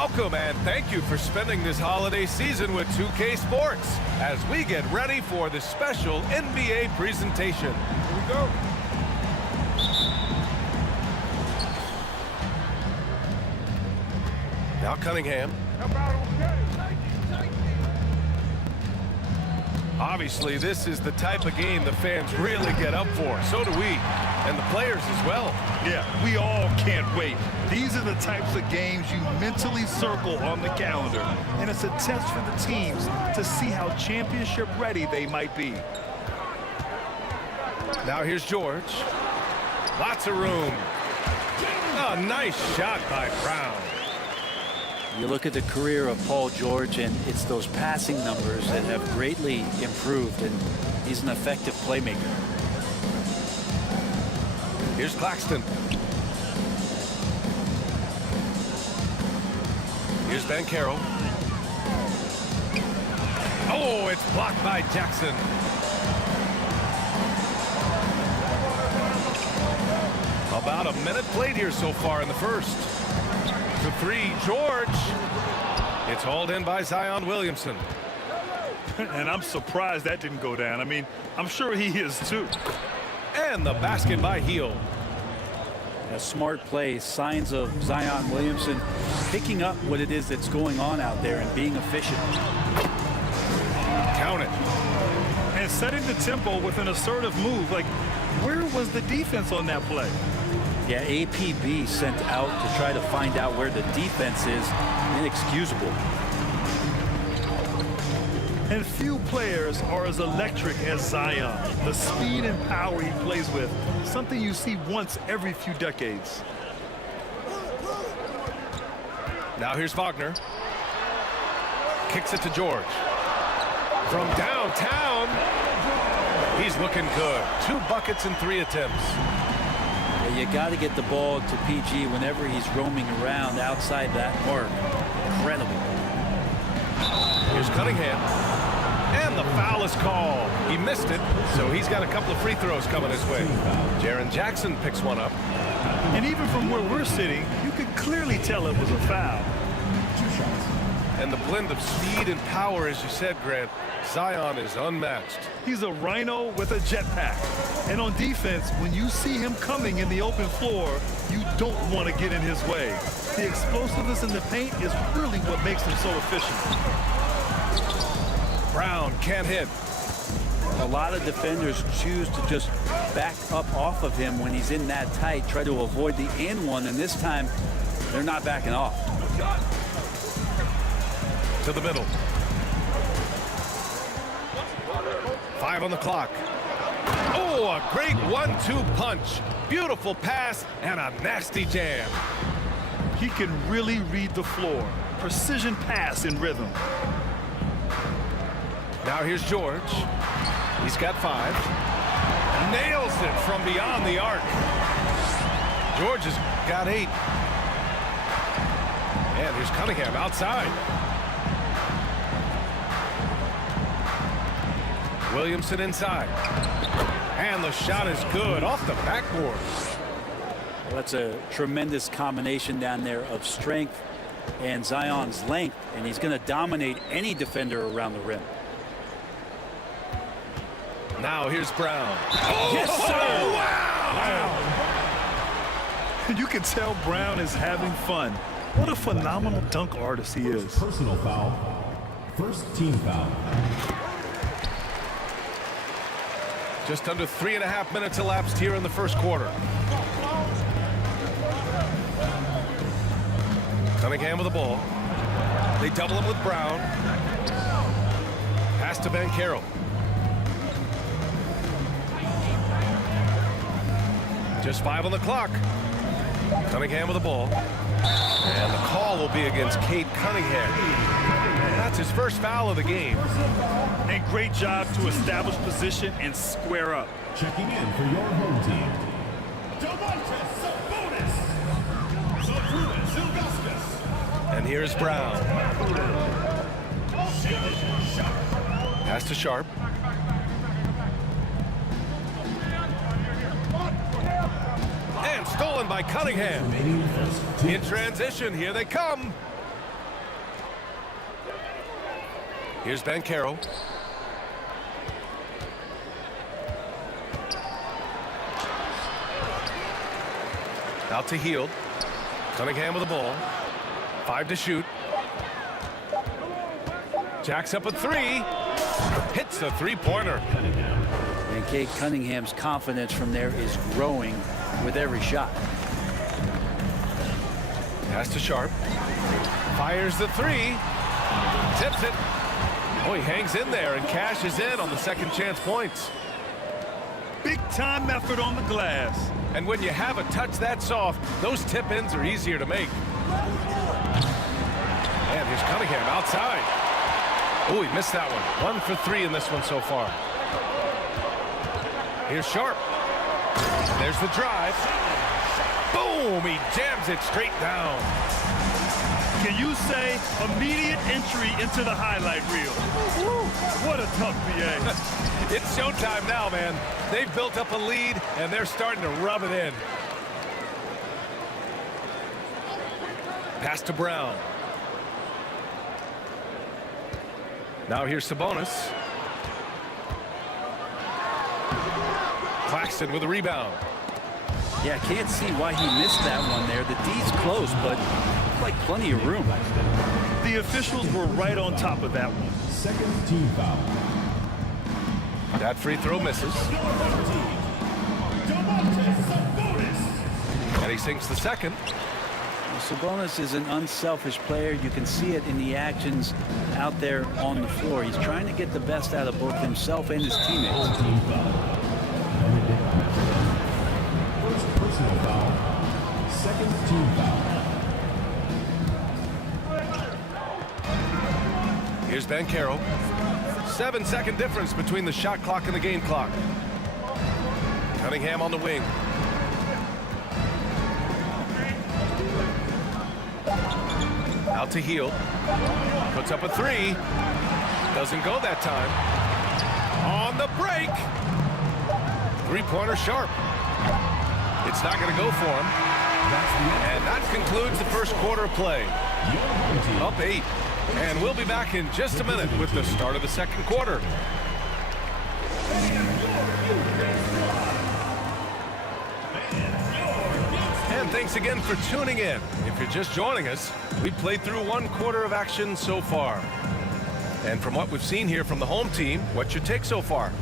Welcome and thank you for spending this holiday season with 2K Sports as we get ready for the special NBA presentation. Here we go. Now Cunningham. Obviously, this is the type of game the fans really get up for. So do we, and the players as well. Yeah, we all can't wait. These are the types of games you mentally circle on the calendar. And it's a test for the teams to see how championship ready they might be. Now here's George. Lots of room. A nice shot by Brown. You look at the career of Paul George, and it's those passing numbers that have greatly improved, and he's an effective playmaker. Here's Claxton. Here's Banchero. Oh, it's blocked by Jackson. About a minute played here so far in the first. To three, George. It's hauled in by Zion Williamson. And I'm surprised that didn't go down. I mean, I'm sure he is too. And the basket by Heel. A smart play, signs of Zion Williamson picking up what it is that's going on out there and being efficient. Count it. And setting the tempo with an assertive move. Like, where was the defense on that play? Yeah, APB sent out to try to find out where the defense is. Inexcusable. And few players are as electric as Zion. The speed and power he plays with, something you see once every few decades. Now here's Wagner. Kicks it to George. From downtown, he's looking good. 2 buckets in 3 attempts. You got to get the ball to PG whenever he's roaming around outside that mark. Incredible. Here's Cunningham. And the foul is called. He missed it, so he's got a couple of free throws coming his way. Jaren Jackson picks one up. And even from where we're sitting, you could clearly tell it was a foul. And the blend of speed and power, as you said, Grant, Zion is unmatched. He's a rhino with a jetpack. And on defense, when you see him coming in the open floor, you don't want to get in his way. The explosiveness in the paint is really what makes him so efficient. Brown can't hit. A lot of defenders choose to just back up off of him when he's in that tight, try to avoid the and one, and this time they're not backing off. To the middle. 5 on the clock. Oh, a great 1-2 punch. Beautiful pass and a nasty jam. He can really read the floor. Precision pass in rhythm. Now here's George. He's got 5. Nails it from beyond the arc. George has got 8. And here's Cunningham outside. Williamson inside. And the shot is good off the backboard. Well, that's a tremendous combination down there of strength and Zion's length, and he's going to dominate any defender around the rim. Now here's Brown. Oh, yes, sir! Wow! You can tell Brown is having fun. What a phenomenal dunk artist he is. Personal foul. First team foul. Just under 3.5 minutes elapsed here in the first quarter. Cunningham with the ball. They double him with Brown. Pass to Banchero. Just 5 on the clock. Cunningham with the ball. And the call will be against Cade Cunningham. That's his first foul of the game. And great job to establish position and square up. Checking in for your home team. And here's Brown. Pass to Sharp. And stolen by Cunningham. In transition, here they come. Here's Bancaro. Out to Hield. Cunningham with the ball. 5 to shoot. Jacks up a 3. Hits a three-pointer. And Kate Cunningham's confidence from there is growing with every shot. Pass to Sharp. Fires the 3. Tips it. Oh, he hangs in there and cashes in on the second chance points. Big time effort on the glass. And when you have a touch that soft, those tip-ins are easier to make. And here's Cunningham outside. Oh, he missed that one. 1 for 3 in this one so far. Here's Sharp. There's the drive. Boom! He jams it straight down. Can you say immediate entry into the highlight reel? Woo, what a tough BA. It's showtime now, man. They've built up a lead, and they're starting to rub it in. Pass to Brown. Now here's Sabonis. Claxton with a rebound. Yeah, can't see why he missed that one there. The D's close, but like plenty of room. The officials were right on top of that one. Second team foul. That free throw misses. And he sinks the second. Sabonis is an unselfish player. You can see it in the actions out there on the floor. He's trying to get the best out of both himself and his teammates. Team foul. First personal foul. Second team foul. Here's Bancaro. 7-second difference between the shot clock and the game clock. Cunningham on the wing. Out to Hield. Puts up a 3. Doesn't go that time. On the break. Three-pointer Sharp. It's not going to go for him. And that concludes the first quarter of play. Up 8. And we'll be back in just a minute with the start of the second quarter. And thanks again for tuning in. If you're just joining us, we played through 1 quarter of action so far. And from what we've seen here from the home team, what's your take so far?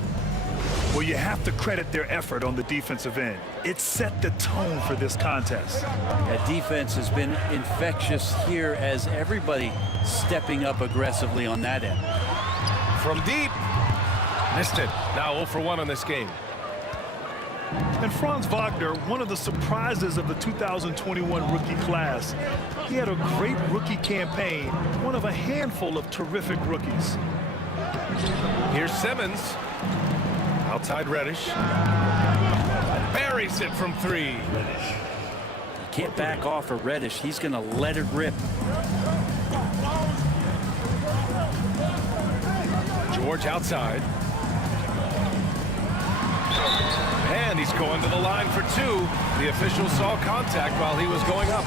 Well, you have to credit their effort on the defensive end. It set the tone for this contest. That defense has been infectious here as everybody stepping up aggressively on that end. From deep. Missed it. Now 0 for 1 on this game. And Franz Wagner, one of the surprises of the 2021 rookie class. He had a great rookie campaign, one of a handful of terrific rookies. Here's Simmons. Outside Reddish. Buries it from 3. You can't back off of Reddish. He's going to let it rip. George outside. And he's going to the line for 2. The official saw contact while he was going up.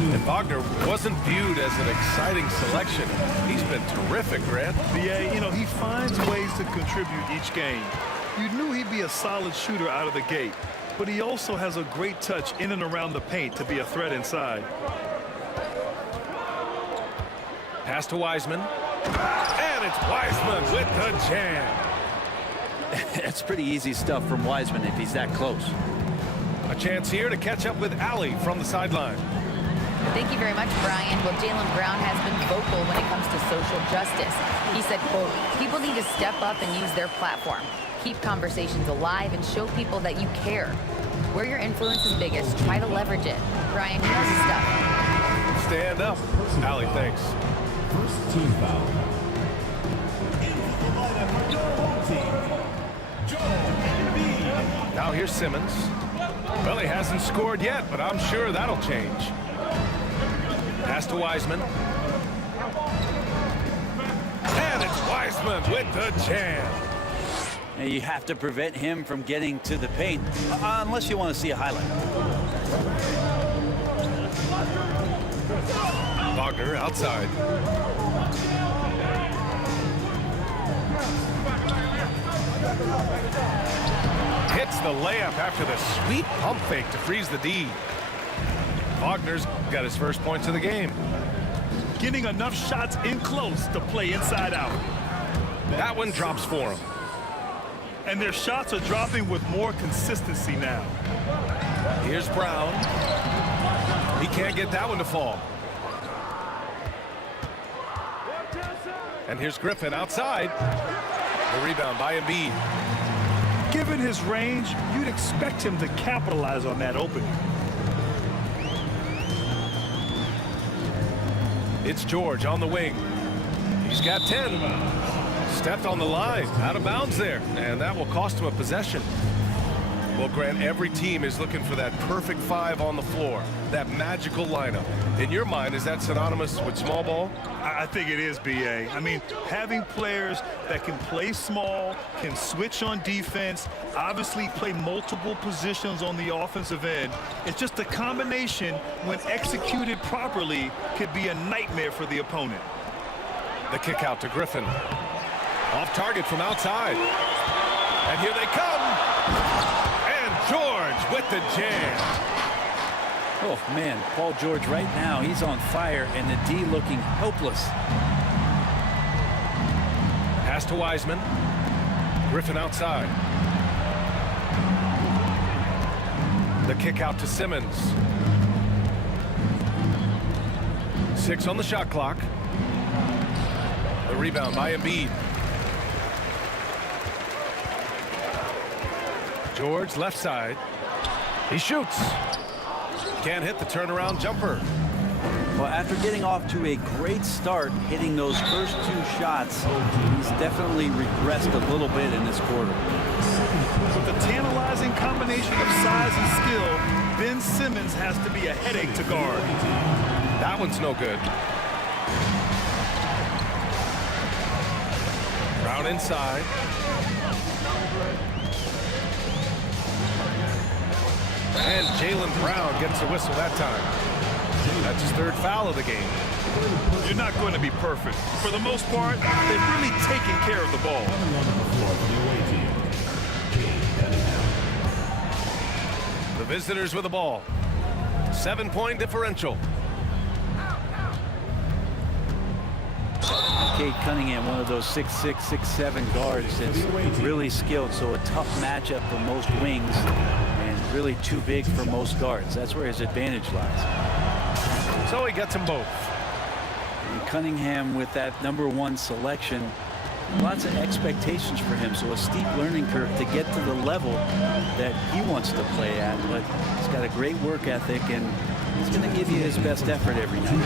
And Wagner wasn't viewed as an exciting selection. He's been terrific, Grant. BA, you know, he finds ways to contribute each game. You knew he'd be a solid shooter out of the gate, but he also has a great touch in and around the paint to be a threat inside. Pass to Wiseman. And it's Wiseman with the jam. That's pretty easy stuff from Wiseman if he's that close. A chance here to catch up with Allie from the sideline. Thank you very much, Brian. Well, Jaylen Brown has been vocal when it comes to social justice. He said, quote, "People need to step up and use their platform. Keep conversations alive and show people that you care. Where your influence is biggest, try to leverage it." Brian, he knows his stuff. Stand up. Allie, thanks. First team foul. Now here's Simmons. Well, he hasn't scored yet, but I'm sure that'll change. Pass to Wiseman. And it's Wiseman with the jam. And you have to prevent him from getting to the paint, unless you want to see a highlight. Wagner outside. Hits the layup after the sweet pump fake to freeze the D. Wagner's got his first points of the game. Getting enough shots in close to play inside out. That one drops for him. And their shots are dropping with more consistency now. Here's Brown. He can't get that one to fall. And here's Griffin outside. The rebound by Embiid. Given his range, you'd expect him to capitalize on that opening. It's George on the wing. He's got 10. Stepped on the line, out of bounds there, and that will cost him a possession. Well, Grant, every team is looking for that perfect 5 on the floor, that magical lineup. In your mind, is that synonymous with small ball? I think it is, B.A. I mean, having players that can play small, can switch on defense, obviously play multiple positions on the offensive end. It's just a combination, when executed properly, could be a nightmare for the opponent. The kick out to Griffin. Off target from outside. And here they come. And George with the jam. Oh, man, Paul George right now, he's on fire, and the D looking helpless. Pass to Wiseman. Griffin outside. The kick out to Simmons. 6 on the shot clock. The rebound by Embiid. George left side. He shoots. Can't hit the turnaround jumper. Well, after getting off to a great start, hitting those first 2 shots, he's definitely regressed a little bit in this quarter. With the tantalizing combination of size and skill, Ben Simmons has to be a headache to guard. That one's no good. Brown inside. And Jaylen Brown gets a whistle that time. That's his 3rd foul of the game. You're not going to be perfect. For the most part, they've really taken care of the ball. The visitors with the ball. 7-point differential. Cade Cunningham, one of those 6'6", 6'7" guards that's really skilled, so a tough matchup for most wings and really too big for most guards. That's where his advantage lies. So he gets them both. And Cunningham with that #1 selection, lots of expectations for him, so a steep learning curve to get to the level that he wants to play at, but he's got a great work ethic and he's going to give you his best effort every night.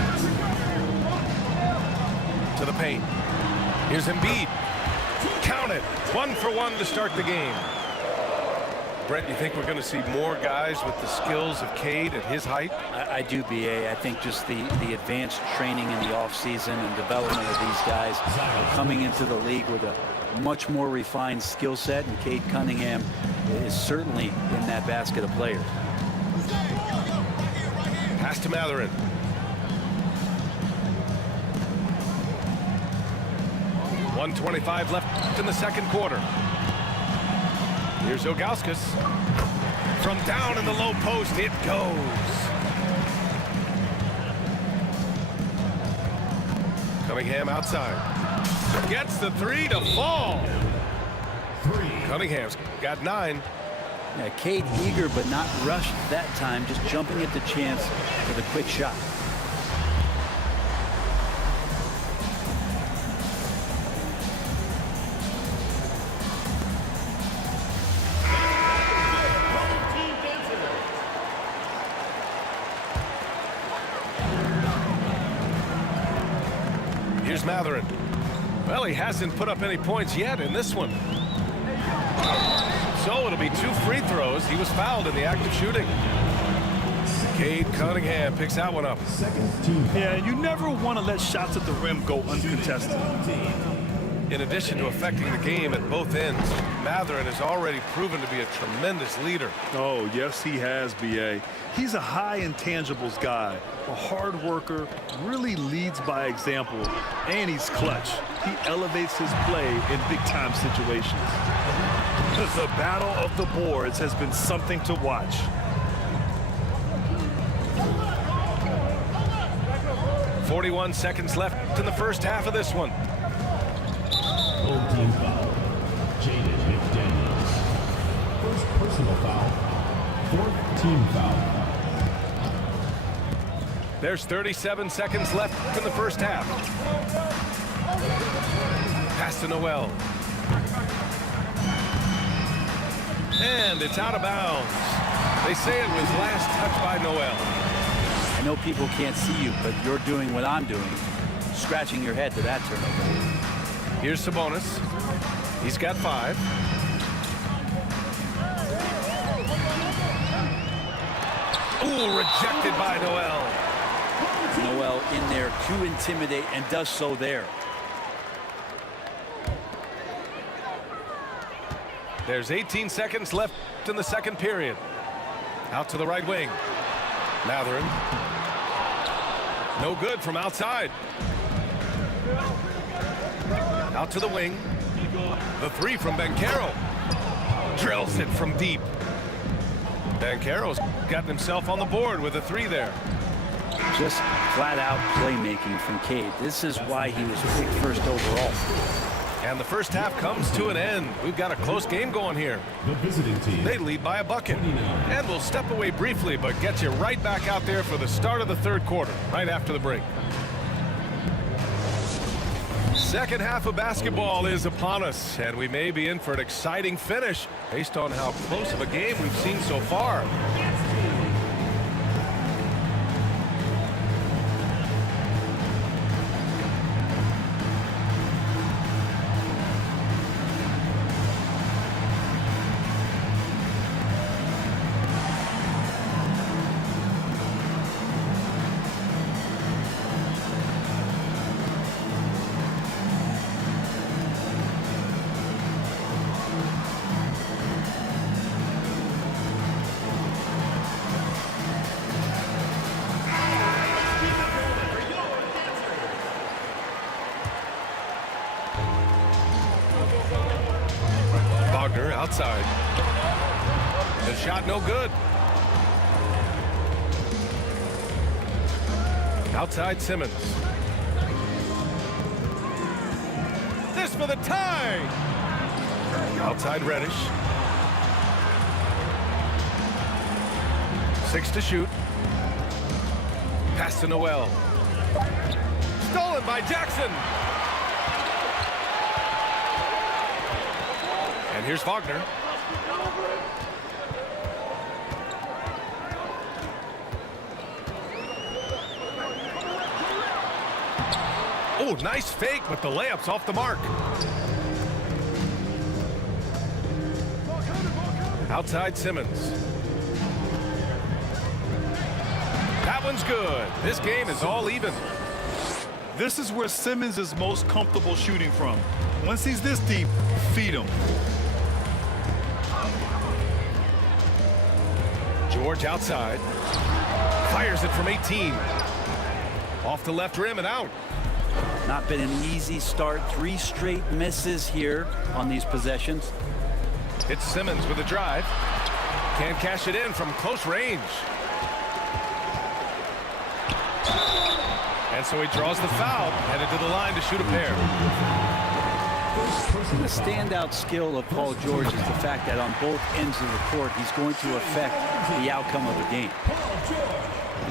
To the paint. Here's Embiid. Count it. 1 for 1 to start the game. Brent, you think we're going to see more guys with the skills of Cade at his height? I do, B.A. I think just the advanced training in the offseason and development of these guys coming into the league with a much more refined skill set, and Cade Cunningham is certainly in that basket of players. Pass to Mathurin. .125 left in the second quarter. Here's Ilgauskas. From down in the low post, it goes. Cunningham outside. Gets the 3 to fall. Cunningham's got 9. Yeah, Cade eager but not rushed that time, just jumping at the chance for the quick shot. Here's Mathurin. Well, he hasn't put up any points yet in this one. So it'll be 2 free throws. He was fouled in the act of shooting. Cade Cunningham picks that one up. Yeah, you never want to let shots at the rim go uncontested. In addition to affecting the game at both ends, Mathurin has already proven to be a tremendous leader. Oh, yes, he has, B.A. He's a high intangibles guy, a hard worker, really leads by example, and he's clutch. He elevates his play in big-time situations. The battle of the boards has been something to watch. "41 seconds left in the first half of this one." Old team foul. Jaden McDaniels. First personal foul. Fourth team foul. There's 37 seconds left in the first half. Pass to Noel. And it's out of bounds. They say it was last touched by Noel. I know people can't see you, but you're doing what I'm doing, scratching your head to that turnover. Here's Sabonis. He's got 5. Ooh, rejected by Noel. Noel in there to intimidate and does so there. There's 18 seconds left in the second period. Out to the right wing. Matherin. No good from outside. Out to the wing. The 3 from Banchero. Drills it from deep. Banchero's gotten himself on the board with a 3 there. Just flat-out playmaking from Cade. This is why he was picked first overall. And the first half comes to an end. We've got a close game going here. The visiting team. They lead by a bucket. And we'll step away briefly, but get you right back out there for the start of the third quarter, right after the break. Second half of basketball is upon us, and we may be in for an exciting finish based on how close of a game we've seen so far. Outside. The shot no good. Outside Simmons. This for the tie. Outside Reddish. 6 to shoot. Pass to Noel. Stolen by Jackson. And here's Wagner. Oh, nice fake, but the layup's off the mark. Outside Simmons. That one's good. This game is all even. This is where Simmons is most comfortable shooting from. Once he's this deep, feed him. George outside. Fires it from 18. Off the left rim and out. Not been an easy start. 3 straight misses here on these possessions. It's Simmons with a drive. Can't cash it in from close range. And so he draws the foul, headed to the line to shoot a pair. The standout skill of Paul George is the fact that on both ends of the court, he's going to affect the outcome of the game.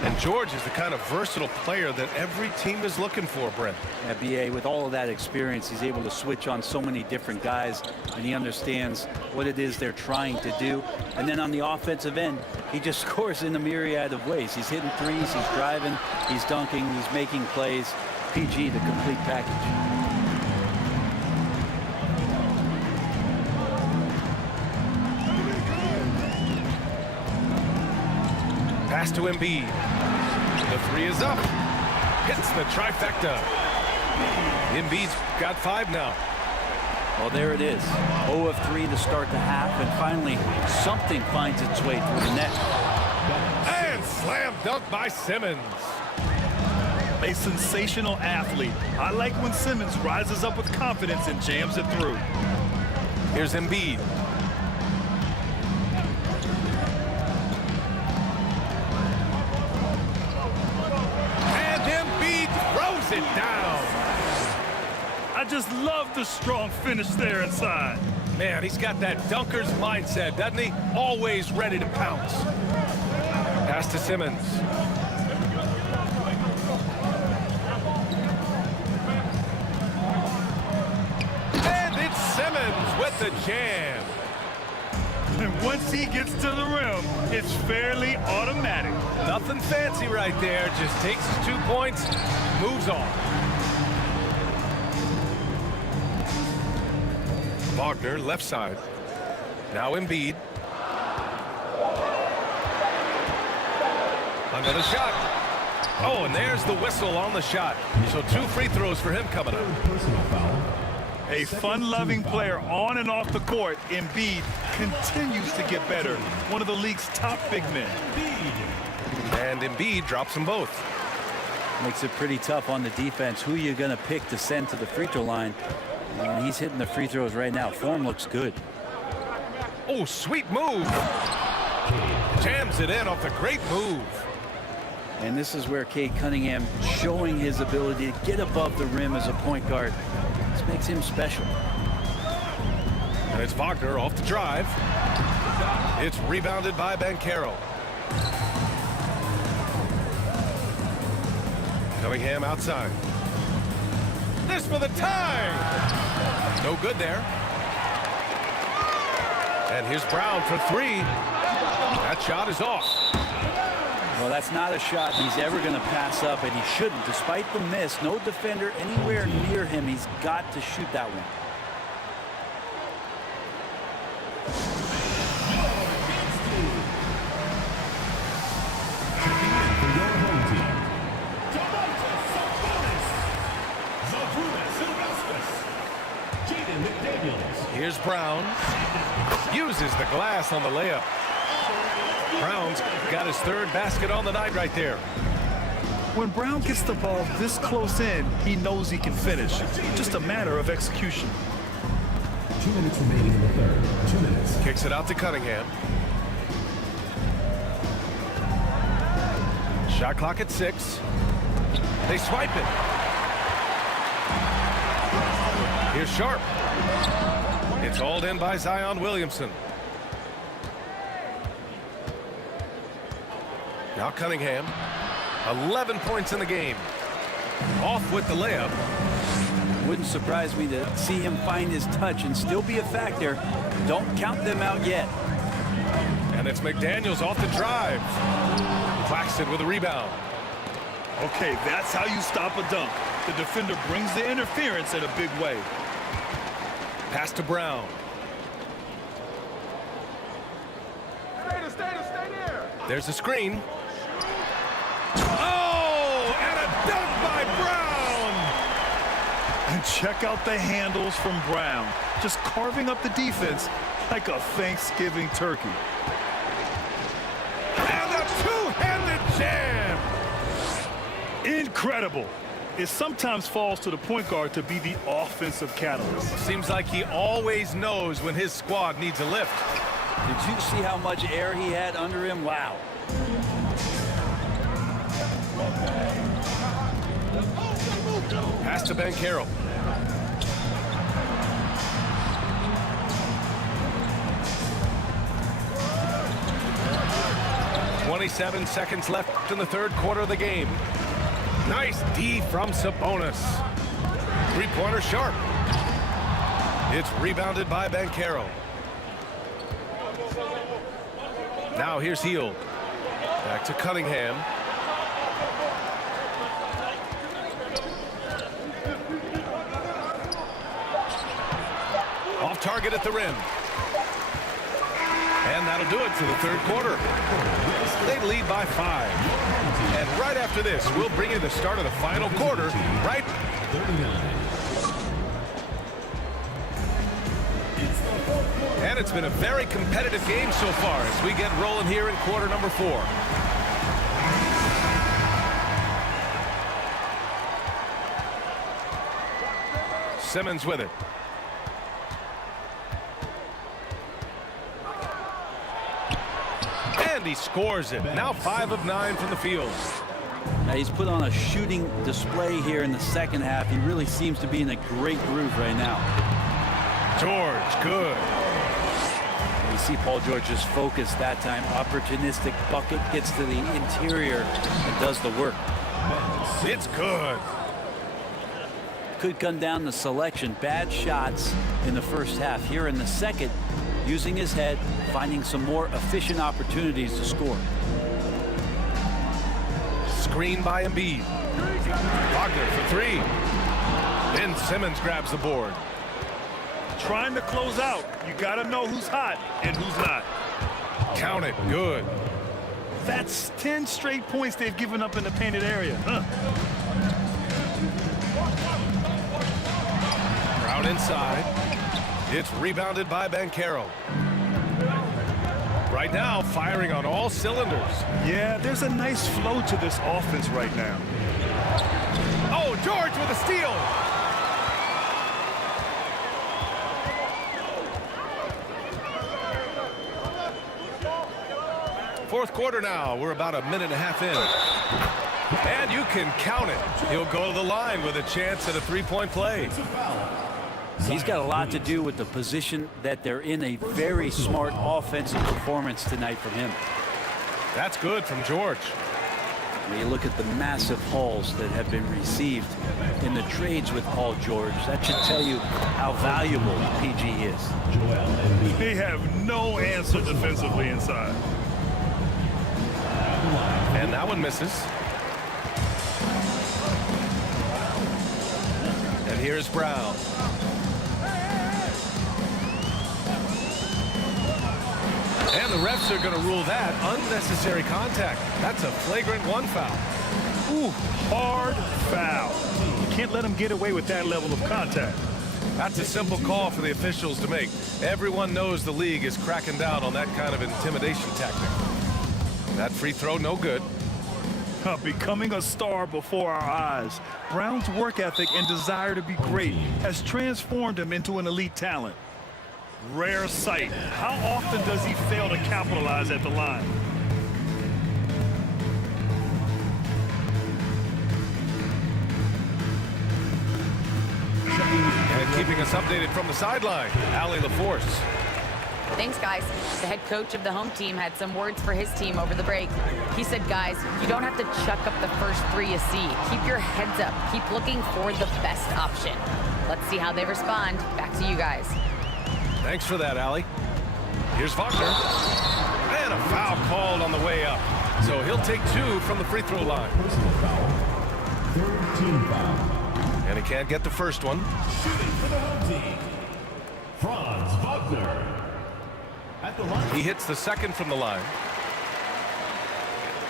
And George is the kind of versatile player that every team is looking for, Brent. At BA, with all of that experience, he's able to switch on so many different guys, and he understands what it is they're trying to do. And then on the offensive end, he just scores in a myriad of ways. He's hitting threes, he's driving, he's dunking, he's making plays. PG, the complete package. Pass to Embiid. The 3 is up. Hits the trifecta. Embiid's got 5 now. Well, there it is. 0 of 3 to start the half, and finally something finds its way through the net. And slam dunk by Simmons. A sensational athlete. I like when Simmons rises up with confidence and jams it through. Here's Embiid. And Embiid throws it down. I just love the strong finish there inside. Man, he's got that dunker's mindset, doesn't he? Always ready to pounce. Pass to Simmons. And it's Simmons with the jam. And once he gets to the rim, it's fairly automatic. Nothing fancy right there. Just takes his 2 points, moves on. Wagner, left side. Now Embiid. Another shot. Oh, and there's the whistle on the shot. So 2 free throws for him coming up. Personal foul. A fun-loving player on and off the court, Embiid continues to get better. One of the league's top big men. And Embiid drops them both. Makes it pretty tough on the defense. Who you going to pick to send to the free throw line? And he's hitting the free throws right now. Form looks good. Oh, sweet move. Jams it in off the great move. And this is where Cade Cunningham showing his ability to get above the rim as a point guard. This makes him special. And it's Wagner off the drive. It's rebounded by Banchero. Cunningham outside. This for the tie. No good there. And here's Brown for 3. That shot is off. Well, that's not a shot he's ever going to pass up, and he shouldn't. Despite the miss, no defender anywhere near him. He's got to shoot that one. Here's Brown. Uses the glass on the layup. Brown's got his 3rd basket on the night right there. When Brown gets the ball this close in, he knows he can finish. Just a matter of execution. 2 minutes remaining in the third. 2 minutes. Kicks it out to Cunningham. Shot clock at 6. They swipe it. Here's Sharp. It's hauled in by Zion Williamson. Now Cunningham. 11 points in the game. Off with the layup. Wouldn't surprise me to see him find his touch and still be a factor. Don't count them out yet. And it's McDaniels off the drive. Claxton with a rebound. Okay, that's how you stop a dunk. The defender brings the interference in a big way. Pass to Brown. There's a screen. Oh, and a dunk by Brown. And check out the handles from Brown. Just carving up the defense like a Thanksgiving turkey. And a two-handed jam. Incredible. It sometimes falls to the point guard to be the offensive catalyst. Seems like he always knows when his squad needs a lift. Did you see how much air he had under him? Wow. Pass to Banchero. .27 seconds left in the 3rd quarter of the game. Nice D from Sabonis. 3-pointer Sharp. It's rebounded by Banchero. Now here's Hield. Back to Cunningham. Off target at the rim. And that'll do it for the 3rd quarter. They lead by 5. And right after this, we'll bring you the start of the final quarter, right? And it's been a very competitive game so far as we get rolling here in quarter number 4. Simmons with it. And he scores it. Now 5 of 9 from the field. Now he's put on a shooting display here in the second half. He really seems to be in a great groove right now. George, good. You see Paul George's focus that time. Opportunistic bucket, gets to the interior and does the work. It's good. Could come down to selection. Bad shots in the first half. Here in the second, using his head, finding some more efficient opportunities to score. Screen by Embiid. Wagner for 3. Then Simmons grabs the board. Trying to close out. You got to know who's hot and who's not. Count it. Good. That's 10 straight points they've given up in the painted area. Brown inside. It's rebounded by Banchero. Right now, firing on all cylinders. Yeah, there's a nice flow to this offense right now. Oh, George with a steal. Fourth quarter now. We're about a minute and a half in. And you can count it. He'll go to the line with a chance at a three-point play. He's got a lot to do with the position that they're in. A very smart offensive performance tonight from him. That's good from George. When you look at the massive hauls that have been received in the trades with Paul George, that should tell you how valuable PG is. They have no answer defensively inside. And that one misses. And here's Brown. And the refs are going to rule that unnecessary contact. That's a flagrant 1 foul. Ooh, hard foul. You can't let him get away with that level of contact. That's a simple call for the officials to make. Everyone knows the league is cracking down on that kind of intimidation tactic. That free throw, no good. Becoming a star before our eyes. Brown's work ethic and desire to be great has transformed him into an elite talent. Rare sight. How often does he fail to capitalize at the line? And keeping us updated from the sideline, Allie LaForce. Thanks, guys. The head coach of the home team had some words for his team over the break. He said, guys, you don't have to chuck up the first 3 you see. Keep your heads up. Keep looking for the best option. Let's see how they respond. Back to you guys. Thanks for that, Allie. Here's Wagner. And a foul called on the way up. So he'll take 2 from the free throw line. Personal foul. Third team foul. And he can't get the first one. Shooting for the home team. Franz Wagner. At the line. He hits the second from the line.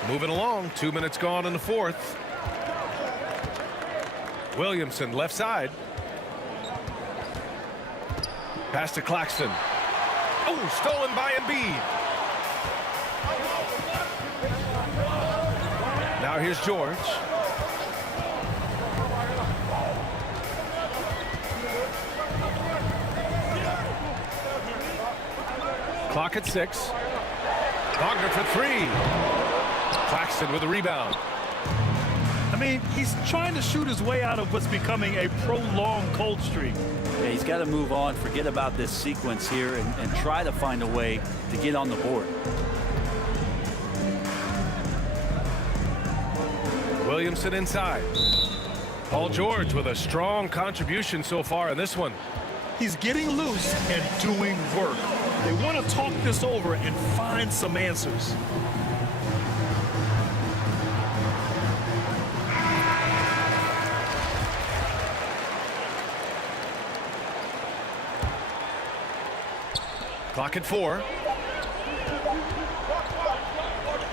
Moving along, 2 minutes gone in the fourth. Williamson left side. Pass to Claxton. Oh, stolen by Embiid. Now here's George. Clock at 6. Wagner for 3. Claxton with a rebound. I mean, he's trying to shoot his way out of what's becoming a prolonged cold streak. Yeah, he's got to move on, forget about this sequence here, and try to find a way to get on the board. Williamson inside. Paul George with a strong contribution so far in this one. He's getting loose and doing work. They want to talk this over and find some answers. Clock at 4.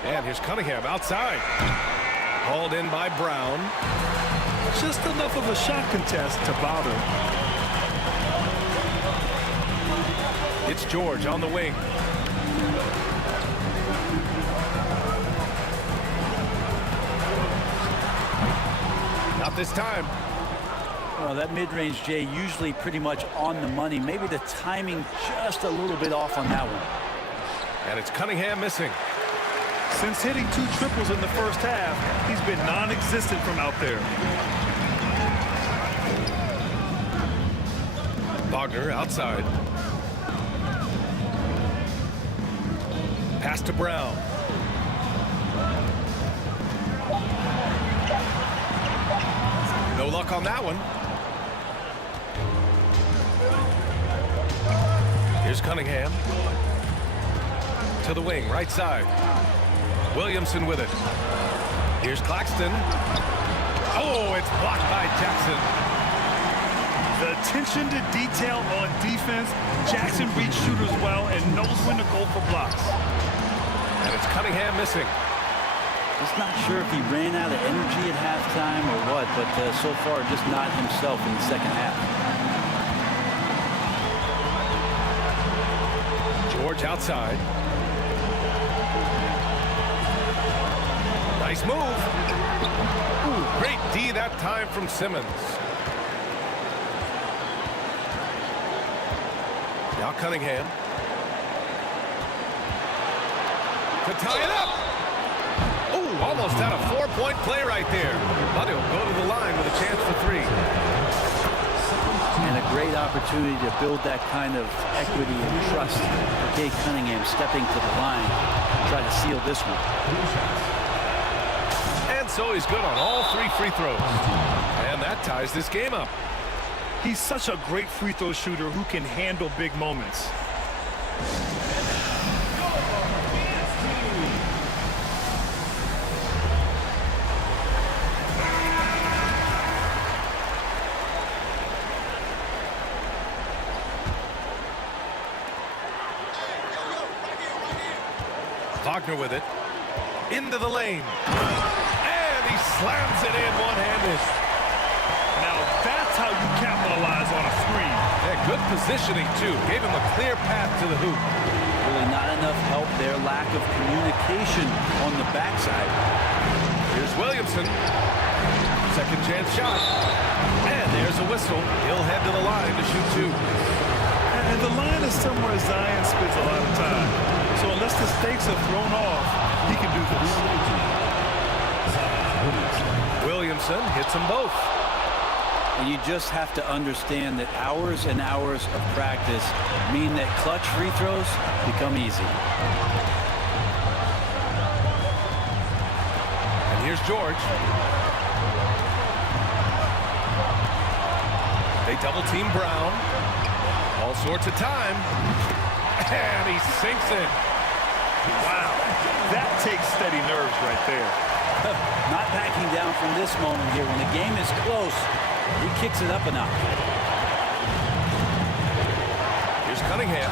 And here's Cunningham outside. Hauled in by Brown. Just enough of a shot contest to bother. It's George on the wing. Not this time. Well, that mid-range, Jay, usually pretty much on the money. Maybe the timing just a little bit off on that one. And it's Cunningham missing. Since hitting 2 triples in the first half, he's been non-existent from out there. Wagner outside. Pass to Brown. No luck on that one. Here's Cunningham. To the wing, right side. Williamson with it. Here's Claxton. Oh, it's blocked by Jackson. The attention to detail on defense. Jackson reads shooters well and knows when to go for blocks. And it's Cunningham missing. Just not sure if he ran out of energy at halftime or what, but so far just not himself in the second half. George outside. Nice move. Ooh, great D that time from Simmons. Now Cunningham. To tie it up. Ooh, almost had a 4-point play right there. But he'll go to the line with a chance for 3. And a great opportunity to build that kind of equity and trust for Cade Cunningham stepping to the line to try to seal this one. And so he's good on all 3 free throws. And that ties this game up. He's such a great free throw shooter who can handle big moments. Wagner with it. Into the lane. And he slams it in one-handed. Now that's how you capitalize on a 3. Yeah, good positioning, too. Gave him a clear path to the hoop. Really not enough help there. Lack of communication on the backside. Here's Williamson. Second chance shot. And there's a whistle. He'll head to the line to shoot 2. And the line is somewhere Zion spends a lot of time. So unless the stakes are thrown off, he can do this. Williamson hits them both. And you just have to understand that hours and hours of practice mean that clutch free throws become easy. And here's George. They double team Brown. All sorts of time. And he sinks it. Wow, that takes steady nerves right there. Not backing down from this moment here. When the game is close, he kicks it up a notch. Here's Cunningham.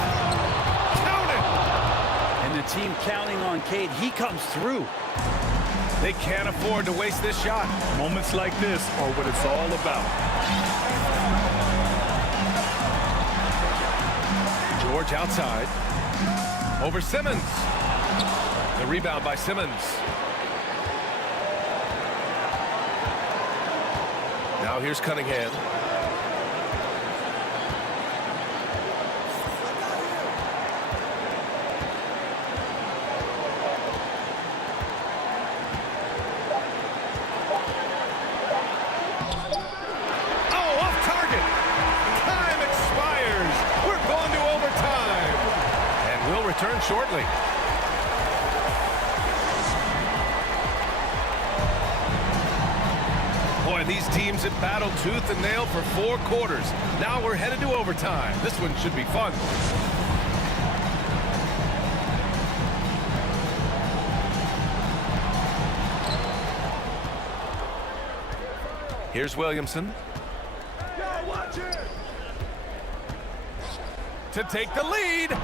Count it! And the team counting on Cade. He comes through. They can't afford to waste this shot. Moments like this are what it's all about. George outside. Over Simmons. The rebound by Simmons. Now here's Cunningham. Oh, off target. Time expires. We're going to overtime. And we'll return shortly. Boy, these teams have battled tooth and nail for 4 quarters. Now we're headed to overtime. This one should be fun. Here's Williamson. To take the lead.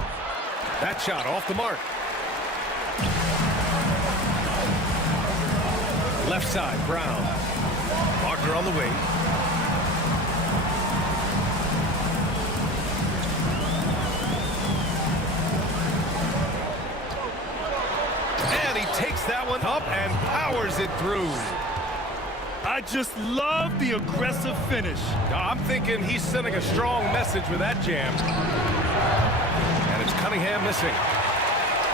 That shot off the mark. Left side, Brown. Wagner on the wing. And he takes that one up and powers it through. I just love the aggressive finish. I'm thinking he's sending a strong message with that jam. And it's Cunningham missing.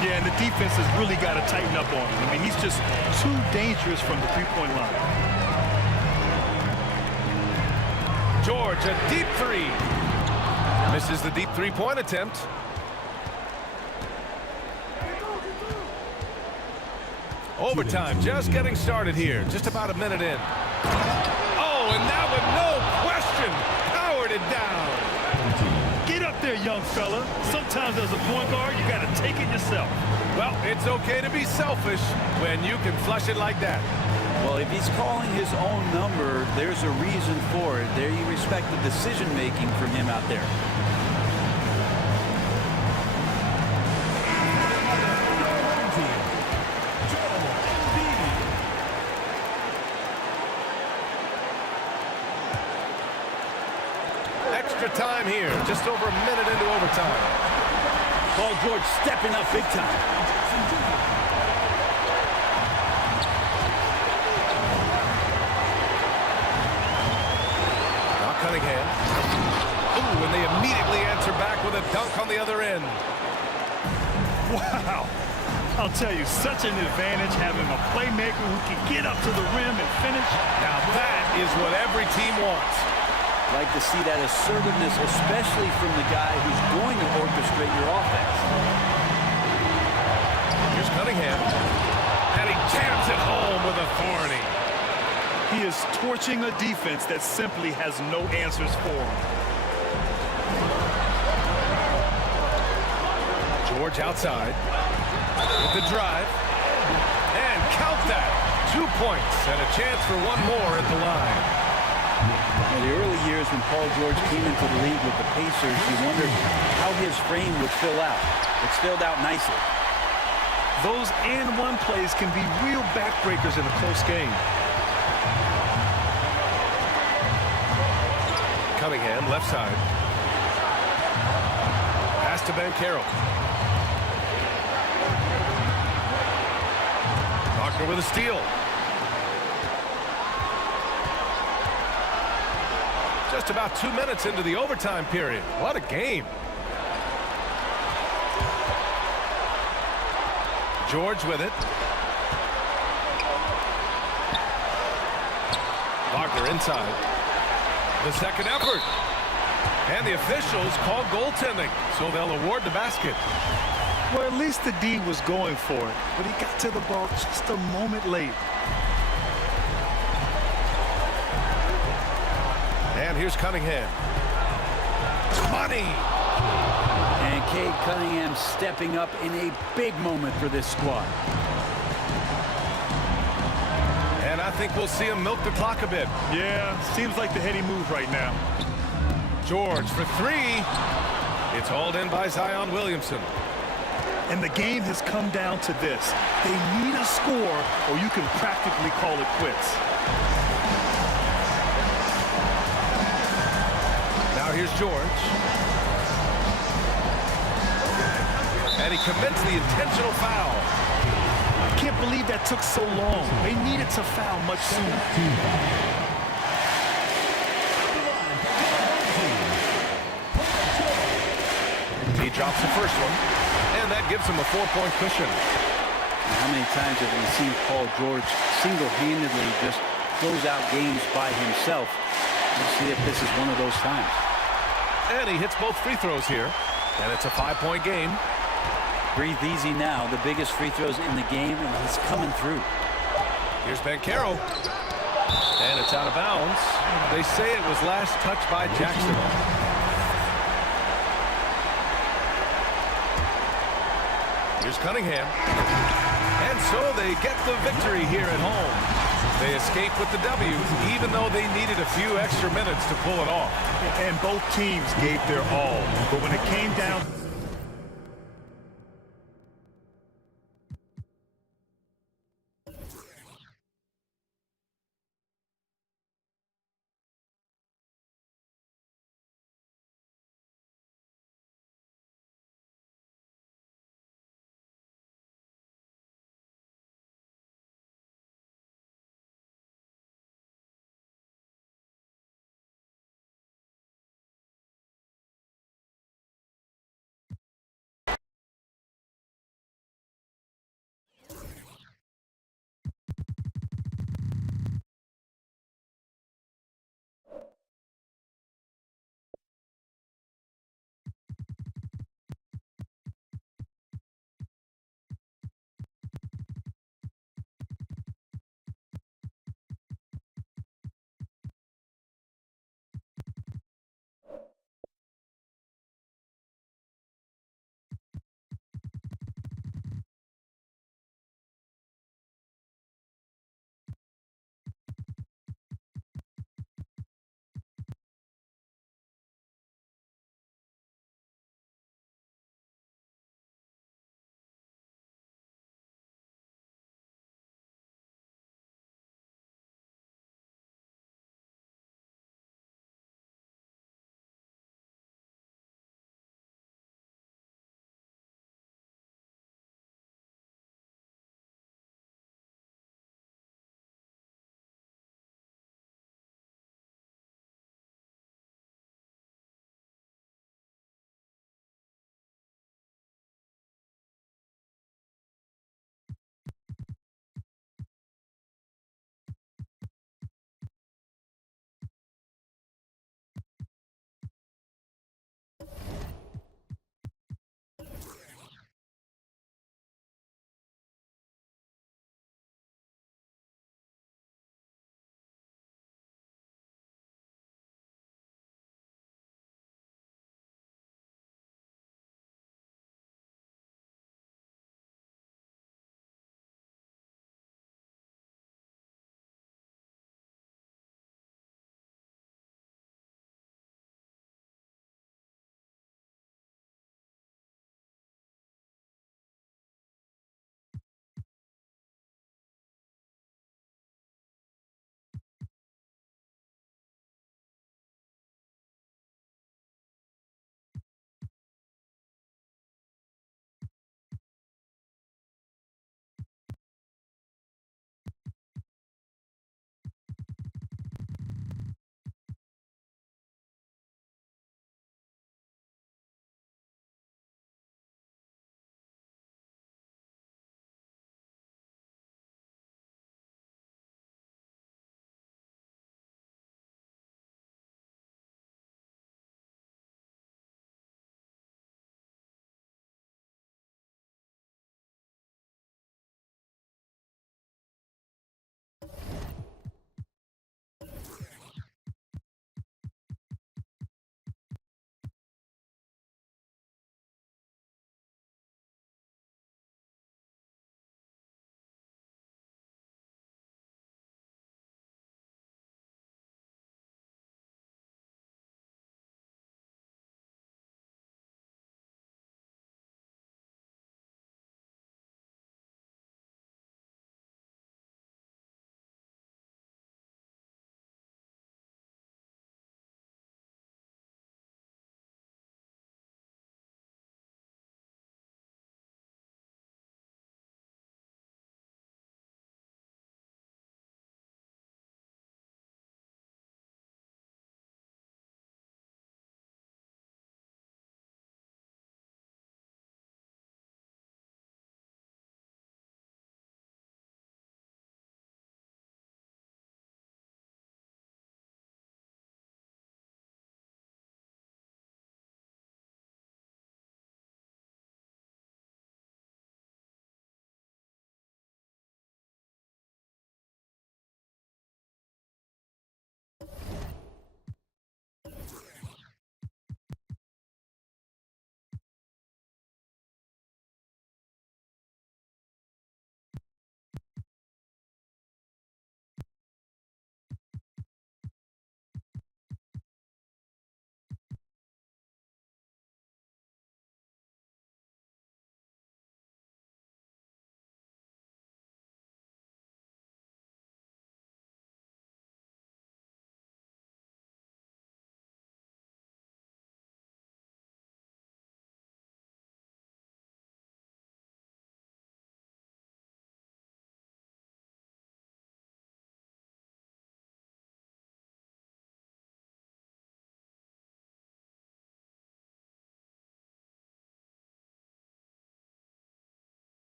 Yeah, and the defense has really got to tighten up on him. I mean, he's just too dangerous from the three-point line. George, a deep three. Misses the deep three-point attempt. Overtime just getting started here. Just about a minute in. Oh, and that one, no question, powered it down. Get up there, young fella. Sometimes as a point guard, you got to take it yourself. Well, it's okay to be selfish when you can flush it like that. Well, if he's calling his own number, there's a reason for it. There you respect the decision-making from him out there. Extra time here, just over a minute into overtime. Paul George stepping up big time. Now Cunningham. Ooh, and they immediately answer back with a dunk on the other end. Wow. I'll tell you, such an advantage having a playmaker who can get up to the rim and finish. Now that is what every team wants. Like to see that assertiveness, especially from the guy who's going to orchestrate your offense. Here's Cunningham. And he jams it home with authority. He is torching a defense that simply has no answers for him. George outside with the drive. And count that. 2 points and a chance for one more at the line. In the early years when Paul George came into the league with the Pacers, you wondered how his frame would fill out. It's filled out nicely. Those and-one plays can be real backbreakers in a close game. Cunningham, left side. Pass to Banchero. Wagner with a steal. Just about 2 minutes into the overtime period. What a game. George with it. Wagner inside. The second effort. And the officials call goaltending, so they'll award the basket. Well, at least the D was going for it, but he got to the ball just a moment late. And here's Cunningham. Money! And Cade Cunningham stepping up in a big moment for this squad. And I think we'll see him milk the clock a bit. Yeah, seems like the heady move right now. George for three. It's hauled in by Zion Williamson. And the game has come down to this. They need a score, or you can practically call it quits. Now here's George. And he commits the intentional foul. I can't believe that took so long. They needed to foul much sooner. He drops the first one, and that gives him a 4-point cushion. How many times have we seen Paul George single-handedly just close out games by himself? Let's see if this is one of those times. And he hits both free throws here, and it's a 5-point game. Breathe easy now. The biggest free throws in the game, and he's coming through. Here's Banchero. And it's out of bounds. They say it was last touched by Jackson. Here's Cunningham. And so they get the victory here at home. They escape with the W, even though they needed a few extra minutes to pull it off. And both teams gave their all. But when it came down